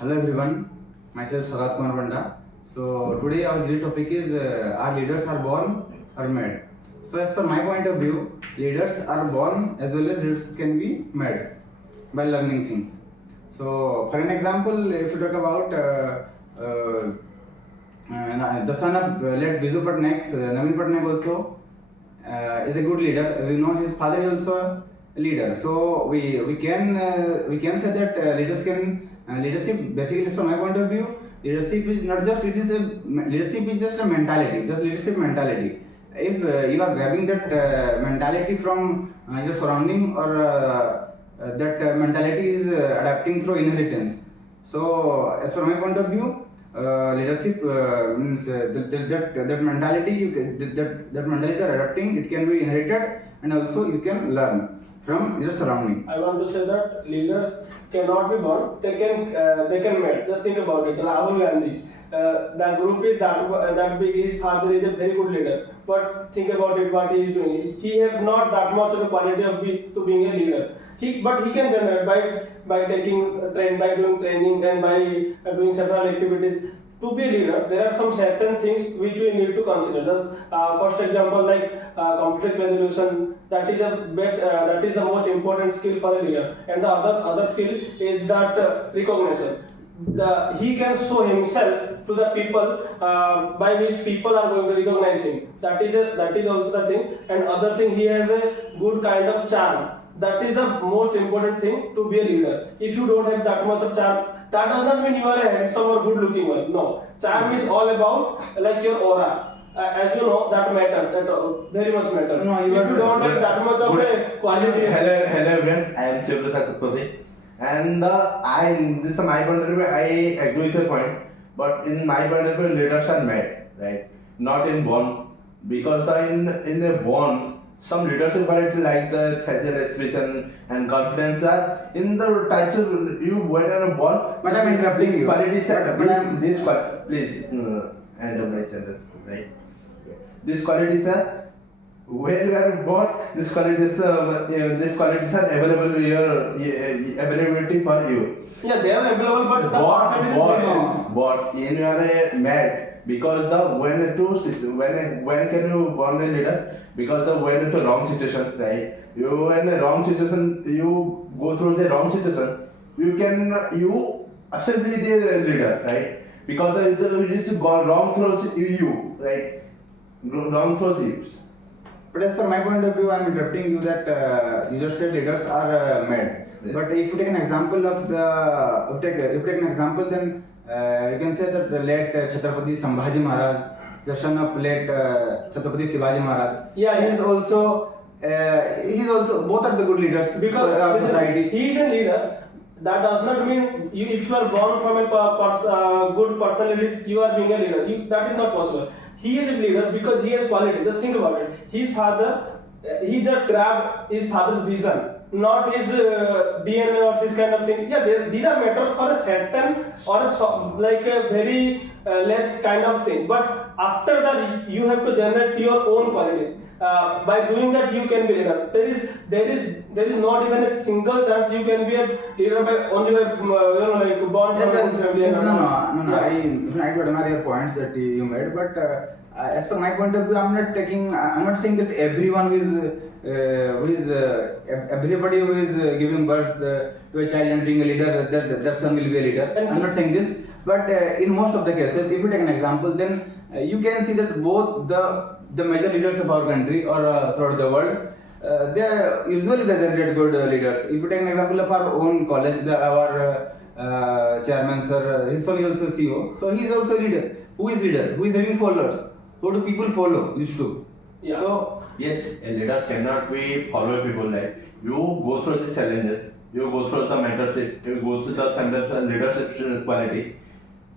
Hello everyone, myself Sagat Kumar Banda. So today our daily topic is are leaders are born or made. So as per my point of view, leaders are born as well as leaders can be made by learning things. So for an example, if you talk about the son of late Biju Patnaik, Naveen Patnaik also is a good leader. As we know, his father is also a leader. So we can say that leaders can leadership basically from my point of view. Leadership is not just leadership is just a mentality. The leadership mentality. If you are grabbing that mentality from your surrounding or that mentality is adapting through inheritance. So as for my point of view, leadership means that mentality that mentality adapting it can be inherited and also you can learn from your surrounding. I want to say that leaders cannot be born; they can made. Just think about it. Rahul Gandhi, the group is that big. His father is a very good leader, but think about it. What he is doing, he has not that much of the quality of to being a leader. But he can generate by by doing training and by doing several activities. To be a leader, there are some certain things which we need to consider. Just first example, like conflict resolution. That is a best. That is the most important skill for a leader. And the other skill is that recognition. He can show himself to the people by which people are going to recognize him. That is also the thing. And other thing, he has a good kind of charm. That is the most important thing to be a leader. If you don't have that much of charm, that does not mean you are a handsome or good looking one. No, charm is all about like your aura. As you know, that matters. That very much matters. No, if you don't have that much of a quality. Hello everyone. I am Shivraj Satpathy, and this is my point of view. I agree with your point, but in my point of view, leaders are made, right? Not in born, because in the born, some leadership quality like the facial expression and confidence are in the types of you when you are born. But I'm interrupting you. Qualities are But I'm- please end of my sentence, right? These qualities are where you are born. These qualities are available availability for you. Yeah, they are available, but the percentage is very low. But in you are a mad because the when can you born a leader? Because the when into wrong situation, right? You in a wrong situation, you go through the wrong situation. You accept be the leader, right? Because the you just gone wrong through you, right? Wrong through you. But as for my point of view, I am interrupting you that you just said leaders are made. Yes. But if you take an example of if you take an example, then you can say that the late Chhatrapati Sambhaji Maharaj, the son of late Chhatrapati Shivaji Maharaj, Yeah, he yeah. is also both are the good leaders Because for our listen, society. he is a leader. That does not mean if you are born from a good personality, you are being a leader. That is not possible. He is a leader because he has quality. Just think about it. His father, he just grabbed his father's vision, not his DNA or this kind of thing. Yeah, these are matters for a certain or like a very less kind of thing. But after that, you have to generate your own quality. By doing that, you can be leader. There is not even a single chance you can be a leader by only by like born Yes, from a yes, good family. yes, and no, all. no, no, no. Yeah. I do admire your points that you made, but as per my point of view, I'm not saying that everyone everybody who is giving birth to a child and being a leader, that son will be a leader. And I'm not saying this, but in most of the cases, if you take an example, then you can see that both the major leaders of our country or throughout the world, they generate good leaders. If you take an example of our own college, our chairman sir, his son is also CEO, so he is also a leader. Who is leader? Who is having followers? Who do people follow? Used to. Yeah. So Yes, a leader cannot be follow people like you go through the challenges, you go through the mentorship, you go through the sometimes leadership quality.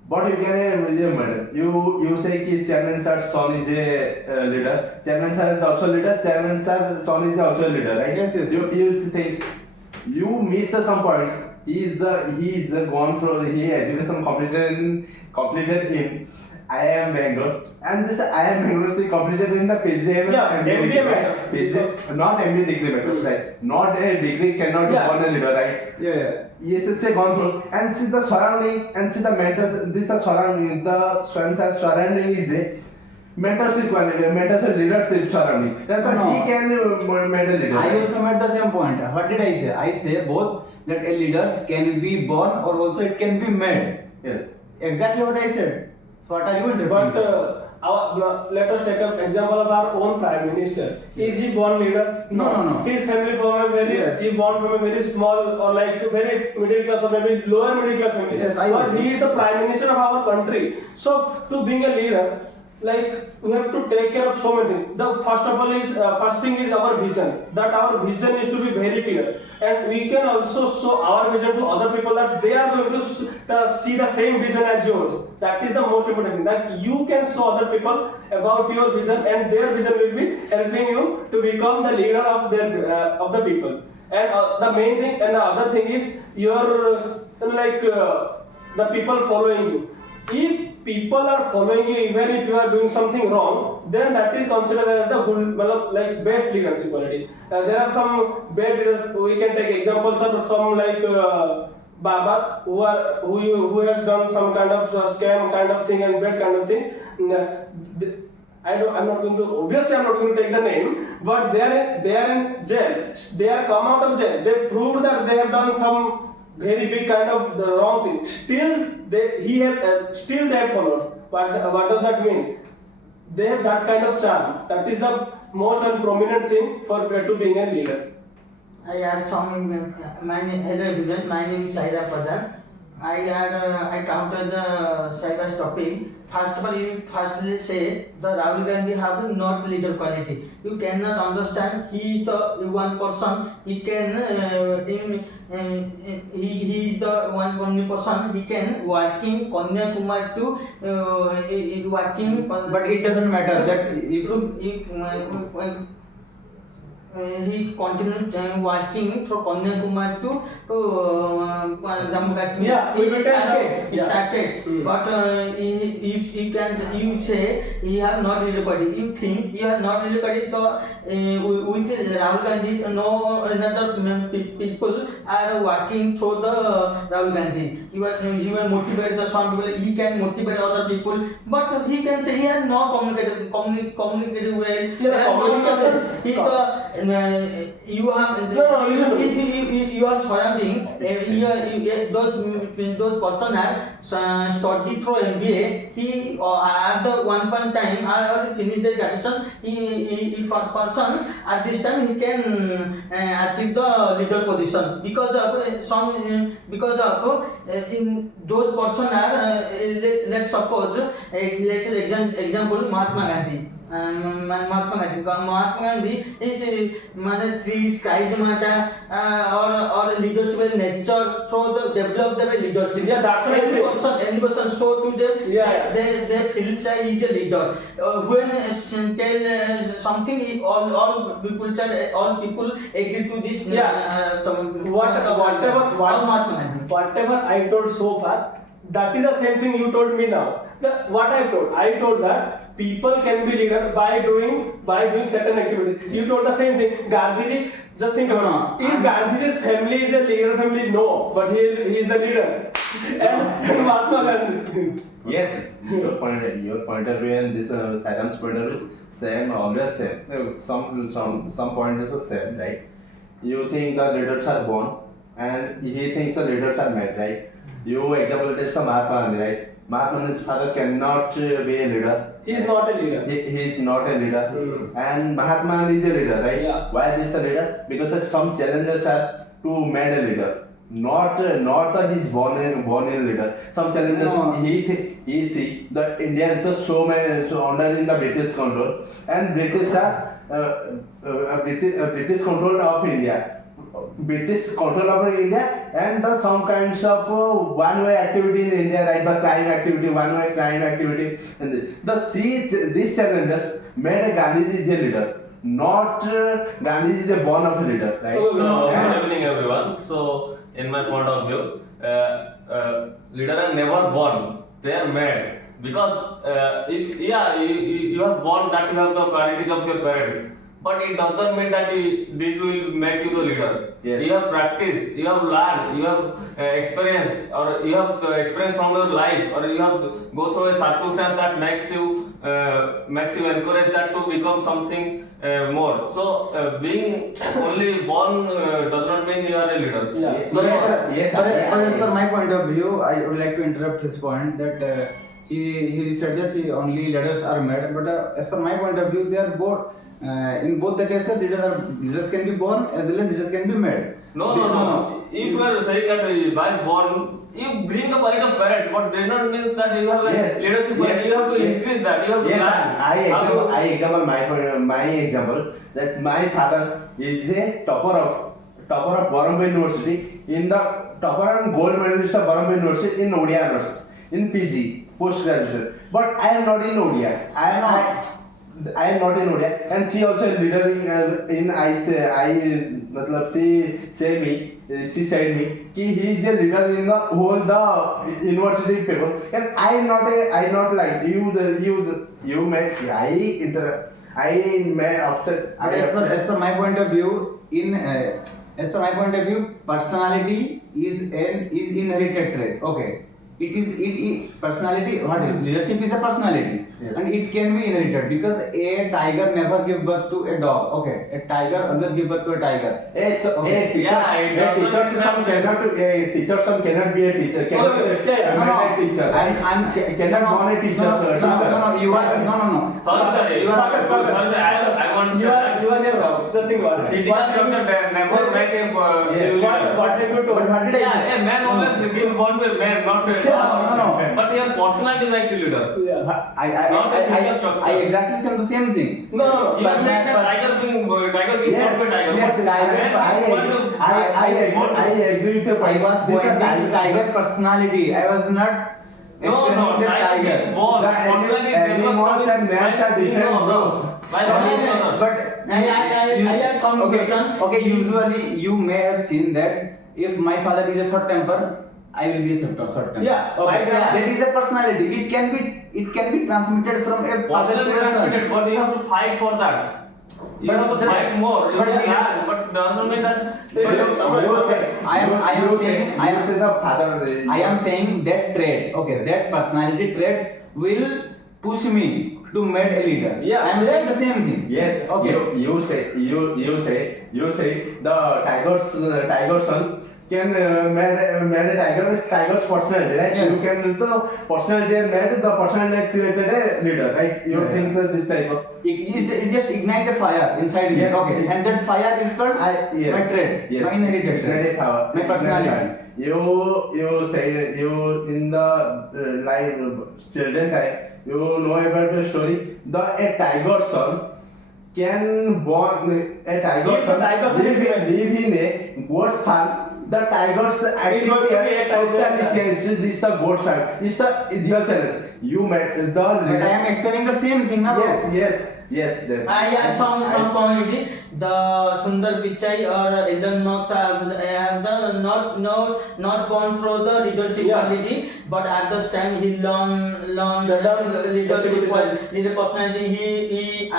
But you can remember, you say कि chairman sir son is a leader, chairman sir is also leader, chairman sir son is also a leader, right? Yes, yes, You think you miss the some points. He is gone through he education completed in IIM Bangalore, and this IIM Bangalore is completed in the PGI. Yeah, MBA matters. PGI, not MBA degree matters, right? Not a degree cannot be Yeah. born a leader, right? yeah. yes, it's a gone through, and see the surrounding, and see the mentors. This the surrounding, the friends are surrounding is the mentorship quality, mentorship leadership surrounding. That's why No. he can make a leader. I also made the same point. What did I say? I say both that a leaders can be born or also it can be made. Yes. Exactly what I said. So what are you interpreting? But let us take an example of our own prime minister. Is he born leader? No. His family from a very Yes. he born from a very small or like very middle class or maybe lower middle class family. Yes, I but agree. he is the prime minister of our country. So to being a leader, like we have to take care of so many things. The first of all is first thing is our vision. That our vision is to be very clear, and we can also show our vision to other people that they are going to see the same vision as yours. That is the most important thing. That you can show other people about your vision, and their vision will be helping you to become the leader of the people. And the main thing and the other thing is your the people following you. If people are following you even if you are doing something wrong, then that is considered as the good, like best leadership quality. There are some bad leaders. We can take examples of some like Baba who has done some kind of scam kind of thing and bad kind of thing. I'm not going to. Obviously, I'm not going to take the name. But they are in jail. They are come out of jail. They proved that they have done some very big kind of the wrong thing. Still, they have followers. What does that mean? They have that kind of charm. That is the most and prominent thing for to being a leader. I had some. Hello everyone. My name is Saira Pradhan. I counted the Saiba's topic. First of all, you firstly say the Rahul Gandhi have not leader quality. You cannot understand. He is the one person. He can. He is the one only person. He can working Kanyakumari to working. But it doesn't matter that if he continued working from Kanyakumari to Jammu Kashmir. Yeah, he we can started. have- yeah. Started. But if you can, you say he have not really quality. You think you have not really quality. So with Rahul Gandhi, no another people are working through the Rahul Gandhi. He will motivate the some people. He can motivate other people, but he can say he has no communicated way. Yeah, communication. He's the you have listen to me. you are surrounding those person have studied through MBA. He at the one point time or finish the graduation. He person at this time he can achieve the leader position because of in those person are let's suppose let's example Mahatma Gandhi. Mahatma Gandhi is three charisma or leadership nature through the develop the leadership. Yeah, that's right. Any person show to them. Yeah. They feel say is a leader. When tell something, all people agree to this. Whatever I told so far, that is the same thing you told me now. What I told that people can be leader by doing certain activities. You told the same thing. Gandhiji, just think about it. Is Gandhiji's family is a leader family? No, but he is the leader. And Mahatma Gandhi. Yes, your point of view and this Saddam's point of view is same, always same. Some points are same, right? You think the leaders are born, and he thinks the leaders are made, right? You example test of Mahatma Gandhi, right? Mahatma Gandhi's father cannot be a leader. He is not a leader. He is not a leader, Mm. and Mahatma Gandhi is a leader, right? Yeah. Why is this a leader? Because there's some challenges are to made a leader. Not that he's born in leader. Some challenges No. he see that India is the so under in the British control, and British are British control of India. British control over India, and the some kinds of one-way activity in India, right? The crime activity, one-way crime activity, and these challenges made a Gandhiji a leader. Not Gandhiji is a born of a leader, right? Oh, So, And- good evening, everyone. So, in my point of view, leader are never born; they are made. Because if you are born that you have the qualities of your parents, but it doesn't mean that this will make you the leader. Yes. You have practiced, you have learned, you have experienced, or you have experience from your life, or you have go through a circumstance that makes you encourage that to become something more. So being only born does not mean you are a leader. Yeah. So But as per my point of view, I would like to interrupt his point that he said that only leaders are made. But as per my point of view, they are both. In both the cases, leaders can be born as well as leaders can be made. No. If you are saying that by born, you bring a quality of parents, but does not mean that you have a Yes. leadership quality. You have to increase that. You have to Yes, learn. I example my example. That my father is a topper of Bombay University, in the topper and gold medalist of Bombay University in Odia honors, in PG post graduation. But I am not in Odia. I am not in Odia, and she also a leader in she said me कि he is a leader in the whole the university people, and I not like you met I may upset. But as per my point of view, personality is inherited trait. Okay, personality. What is leadership is a personality, Yes. and it can be inherited because a tiger never give birth to a dog. Okay, a tiger always give birth to a tiger. Teacher son cannot be a teacher. Cannot be a teacher. Cannot born a teacher. No. You are Sorry. You are Sorry. I want to say that You are here wrong. Just think about it. physical structure never make a What have you told? What did I say? Yeah, a man always give born to a man, not to a dog. No. But your personality makes you leader. Yeah. I exactly said the same thing. No. You are saying that tiger being born to a tiger. I agree with your I point. was pointing tiger personality. I was not No, explaining the tiger tiger. is born. The Personality animals and mans are different, bro. But I have some question. okay. Usually, you may have seen that if my father is a short temper, I will be a short temper. Yeah, Okay. yeah. That is a personality. It can be transmitted from a father Possibly to a transmitted, son. but you have to fight for that. You But have to the- fight more. You but can the- learn, but doesn't mean that. I am say the father. I am saying that trait, okay, that personality trait will push me to make a leader. Yeah. I am saying the same thing. Yes. Okay. You say the tiger's son can made a tiger's personality, right? Yes. You can the personality and made the personality created a leader, right? You Yeah. think so this type of. It just ignite a fire inside me. Yes. Okay, and that fire is called Yes. my trait, Yes. my inherited Ignited trait, power. my personality. You say you in the children time you know about the story. A tiger son can born a tiger If son the tiger son live in a goat's farm. The tiger's going to activity be a tiger. totally changed. This is the goat farm. It's the ideal challenge. You met the But leader. I am explaining the same thing now. Yes. Then. I have some point. The Sundar Pichai or Elon Musk have the not born through the leadership Yeah. quality, but at this time he learn The leadership activities. leader personality.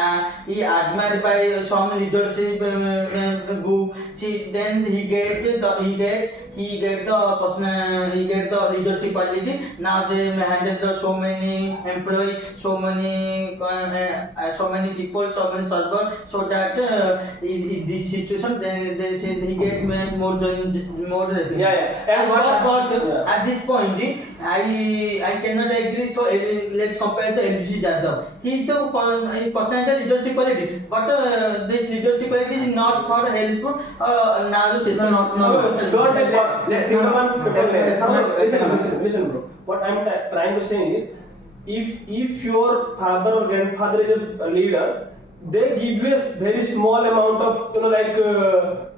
He admired by some leadership group. Then he get the leadership quality. Now they handle the so many employee, so many people, so many servers, so that in this situation they say he get more revenue. Yeah. And But yeah. at this point I cannot agree. So let's compare the LG Jadhav. He is the personality leadership quality, but this leadership quality is not for helpful. Now the system. Don't take Let's single not- one people let's not- listen, bro. What I'm trying to say is, if your father or grandfather is a leader, they give you a very small amount of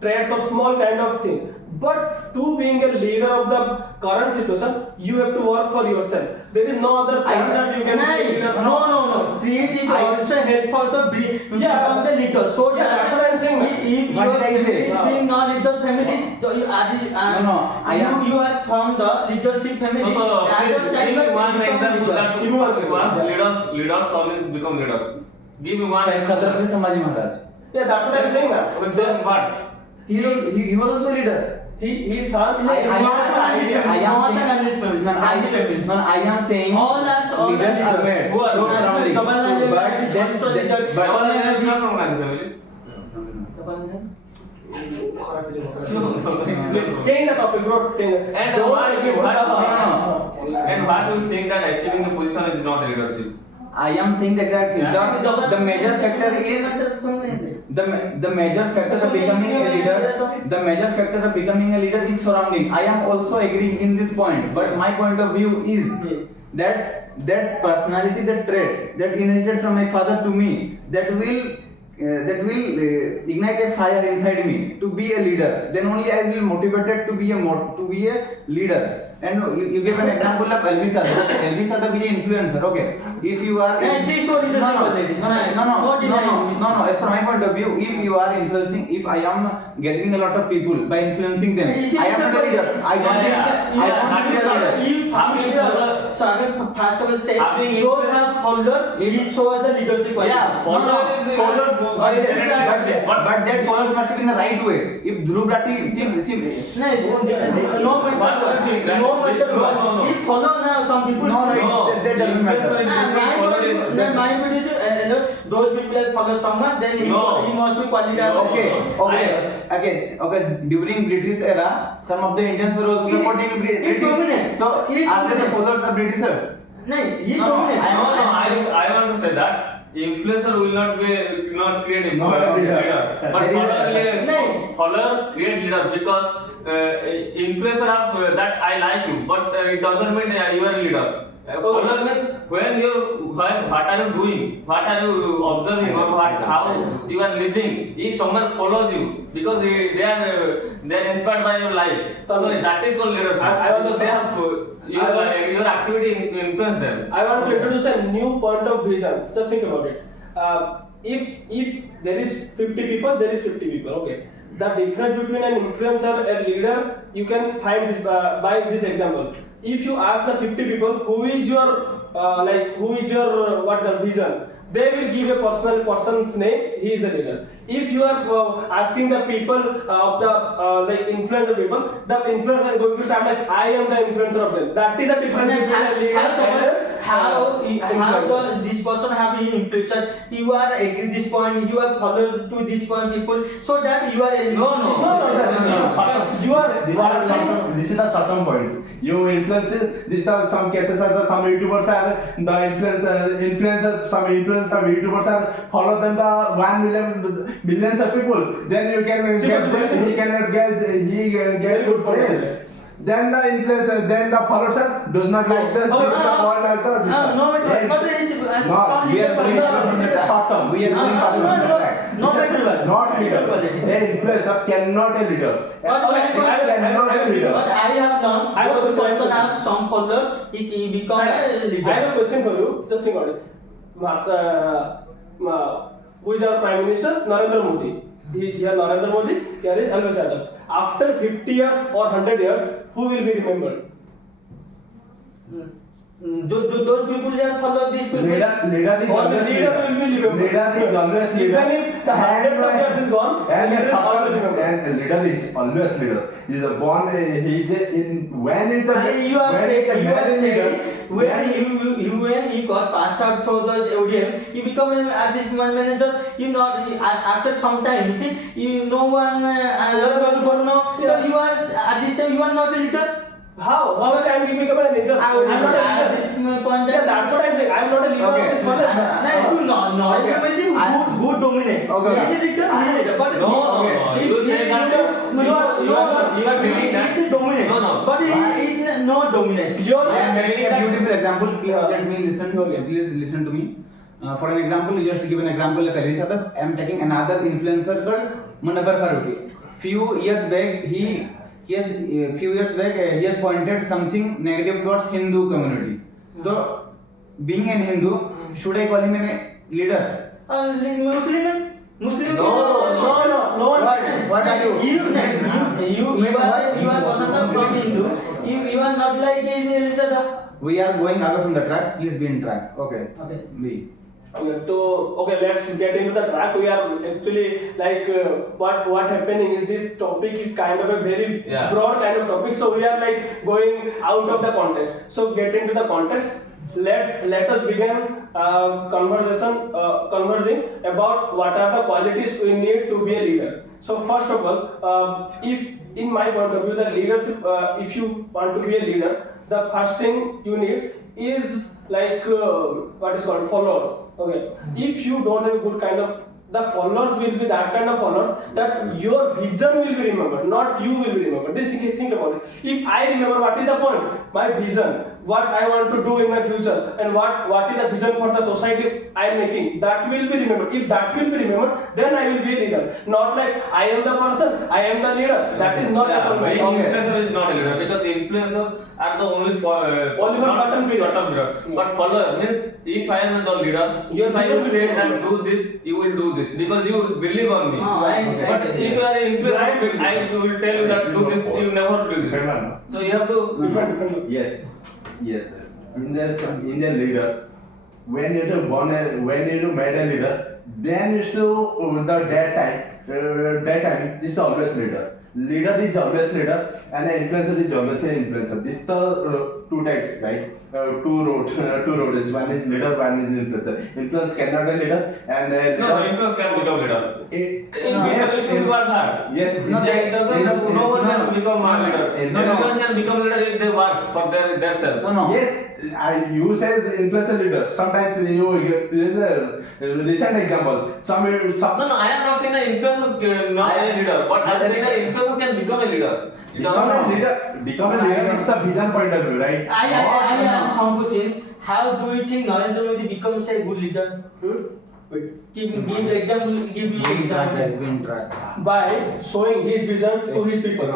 traits of small kind of thing. But to being a leader of the current situation, you have to work for yourself. There is no other chance that you can be a leader. No. Treat is also helpful to become the leader. So Yeah, that's what I'm saying. If What your did I say? is being not leader family, so you are from the leadership family. So At please those time give me you one become example leader. that Give me one example. leaders always become leaders. Give me one example. Chhatrapati Sambhaji Maharaj. Yeah, that's what I'm saying now. With them what? He was also a leader. His son. I am saying All are leaders are made Who are from leaders? surrounding. Jawaharlal But Nehru but Jawaharlal Nehru is not from Gandhi family. Change the topic, bro. Change it. And Don't what- make it- what- And what do you think that achieving the position is not leadership? I am saying the exact thing. Yeah. The major factor is the major factor of becoming a leader. The major factor of becoming a leader is surrounding. I am also agreeing in this point, but my point of view is that personality, that trait that inherited from my father to me, that will ignite a fire inside me to be a leader. Then only I will motivated to be a leader. And you give an example of Elvis Sadhu. Elvis Sadhu be an influencer. Okay, if you are Yeah, she showed leadership quality. no. As from my point of view, if you are influencing, if I am gathering a lot of people by influencing them, I am not a leader. I don't think I don't think I am a leader. Sagar first of all said, Having those have follower, he show the leadership quality. Yeah, But that followers must be in the right way. If Dhruv Rathi, No matter what, he follow now some people. that doesn't matter. My point is, those people that follow someone, then he must be qualified. Okay. During British era, some of the Indians were also supporting British. dominant. So are they the followers of Britishers? No, he No, dominant. I want to say that influencer will not create a Not a leader. but There is follower create leader because influencer have that I like you, but it doesn't mean you are a leader. Follower means what are you doing, what are you observing, or how you are living. If someone follows you because they are inspired by your life, so that is called leadership. I want to Because they have your activity influence them. I want to introduce a new point of vision. Just think about it. If there is 50 people, there is 50 people. Okay. The difference between an influencer and leader, you can find this by this example. If you ask the 50 people who is your vision, they will give a person's name. He is the leader. If you are asking the people of the influencer people, the influencer is going to start like I am the influencer of them. That is the difference between a leader and how influencer. this person have been influencer, you are agree this point, you are followed to this point people, so that you are No. You are This is the short-term points. You influence this. These are some cases. Some YouTubers are the influencers. Some YouTubers are follow them the millions of people. Then you can get good jail. Then the influencer, then the followers does not like this. This is the point of the. no, but some we are leader going quality. to the short term. We are doing short term. Not leader. An influencer cannot a leader. But Cannot a leader. But I have learned, I have a those question. person have some followers, he become a leader. I have a question for you. Just think about it. Who is our Prime Minister? Narendra Modi. Here Narendra Modi, here is Elvis Yadav. After 50 years or 100 years, who will be remembered? Those people that follow these people. Leader is Or the always leader will be remembered. Leader is always leader. Even if the hundreds of years is gone, and leader is always remembered. and leader is always leader. He is a born. He is in when in the You are when is the saying married leader, when you got passed out through those ODM, you become an artist manager. You not after some time. You see, you no one for no. Yeah. You are at this time you are not a leader. How? How can I become a leader? I'm not a leader. Yeah, that's what I'm saying. I'm not a leader Okay. of this world. Good dominant. Okay. He is a leader. He is a leader. But You say that you are doing that. He is dominant. No. But he is not dominant. I am making a beautiful example. Please let me listen. Please listen to me. For an example, just to give an example of Elvis Yadav, I am taking another influencer called Munawar Farooqi. Few years back, he has pointed something negative towards Hindu community. So, being an Hindu, should I call him a leader? Muslim. No one. What are you? You are person from Hindu. You are not like Elvis Yadav. We are going away from the track. Please be in track. Okay. Okay. We. Okay, so okay, let's get into the track. We are actually like what happening is this topic is kind of a very Yeah. broad kind of topic. So we are like going out of the context. So get into the context. Let us begin conversing about what are the qualities we need to be a leader. So first of all, if in my point of view, the leadership, if you want to be a leader, the first thing you need is like what is called followers. Okay, if you don't have a good kind of, the followers will be that kind of followers that your vision will be remembered, not you will be remembered. This, think about it. If I remember what is the point, my vision, what I want to do in my future, and what is the vision for the society I am making, that will be remembered. If that will be remembered, then I will be a leader. Not like I am the person, I am the leader. That is not Yeah, the being point. influencer is not a leader because influencer are the only for Only for not certain period. certain period. But follower means if I am the leader, Your if I vision will will say be that remembered. do this, you will do this because you believe on me. But if you are an influencer, I will tell you that do this, you never do this. Remember. So you have to. Different. Yes, yes. In the leader, when you made a leader, then you still that time is always leader. Leader is always leader, and an influencer is always an influencer. This is the two types, right? Two roads. One is leader, one is influencer. Influence cannot a leader, and a leader. No, influence can become leader. Influencer, if you work hard. Yes. No, They doesn't, no one can become a leader. No, no. Everyone can become leader if they work for their self. No, no. Yes, you say the influencer leader. Sometimes there is a recent example. No, I am not saying that influencer not a leader, but I am saying that influencer can become a leader. It Become doesn't- a leader is the vision point of view, right? I ask some question. How do you think Narendra Modi becomes a good leader? Give example. Give me Green track has example. been tracked. By showing his vision to his people.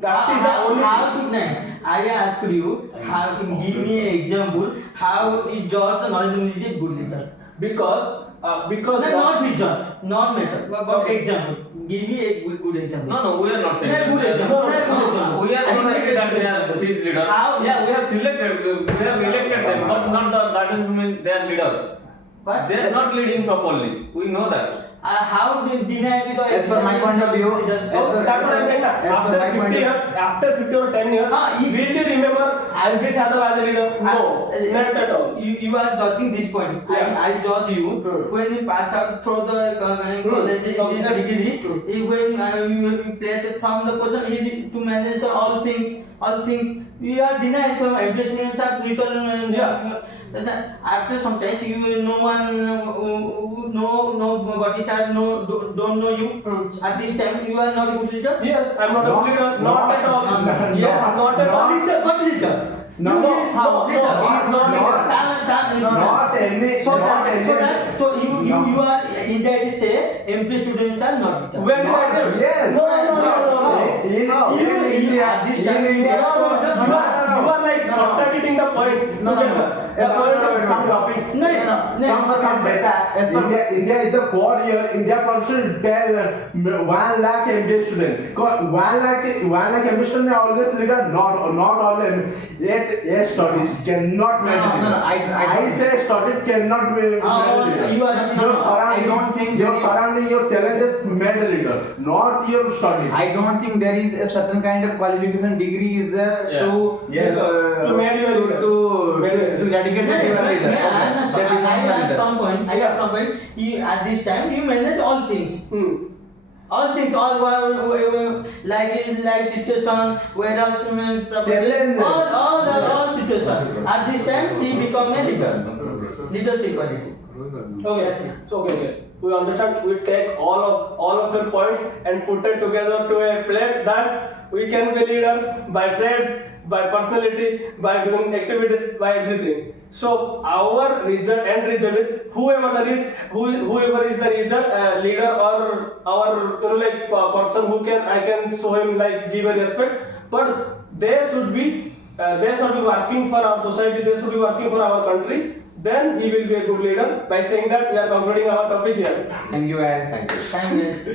That is the only How thing. to I asked you. How give me an example. How is George Narendra Modi is a good leader? Because No, not vision, not matter, but example. Give me a good example. No, we are not saying No, that. good example. No, No, good example. We are saying that they are his leader. How? Yeah, we have selected, we have elected them, but not that doesn't mean they are leader. But They are not leading properly. We know that. how they deny it? As per my point of view, Oh, that's what I'm saying. As per After my 50 point of- years, after 50 or 10 years, will you remember LP Yadav as a leader? No, not at all. You are judging this point. Yeah. I judge you when you pass out through the college Yes. degree. When you place it from the person easy to manage the all things. You are denied the investments are mutual. Yeah. After some time, you no one nobody sir don't know you. At this time, you are not a good leader. Yes, I'm not a leader. Not at all. Yes, not at all. What leader? No, You no, leader. no, Leader. he is not leader. Not any. So you are indirectly say MP students are not leader. When did I tell you? Yes. No. In India, This time you You are like contradicting the points together. The points are- some topic. No. Some data. India is the poor year. India produces 1 lakh MBA student. 1 lakh MBA student are always leader. Not all. Yet studies cannot No, manage. no, I say studies cannot be. you are- Your I surrounding, don't think your there is- surrounding, your challenges made a leader, not your studies. I don't think there is a certain kind of qualification degree is there Yeah. to Yes. To make you a leader. to dedicate to your leader. I have some point. You at this time you manage all things. All things, like situation, whereas Challenges. all situation. At this time, she become a leader. Leadership quality. Okay. So okay. We understand. We take all of your points and put it together to a plate that we can be leader by traits, by personality, by doing activities, by everything. So our end result is whoever is the leader or our person who I can show him like give a respect, but they should be working for our society. They should be working for our country. Then he will be a good leader. By saying that, we are concluding our topic here. Thank you guys. Thank you. Time is.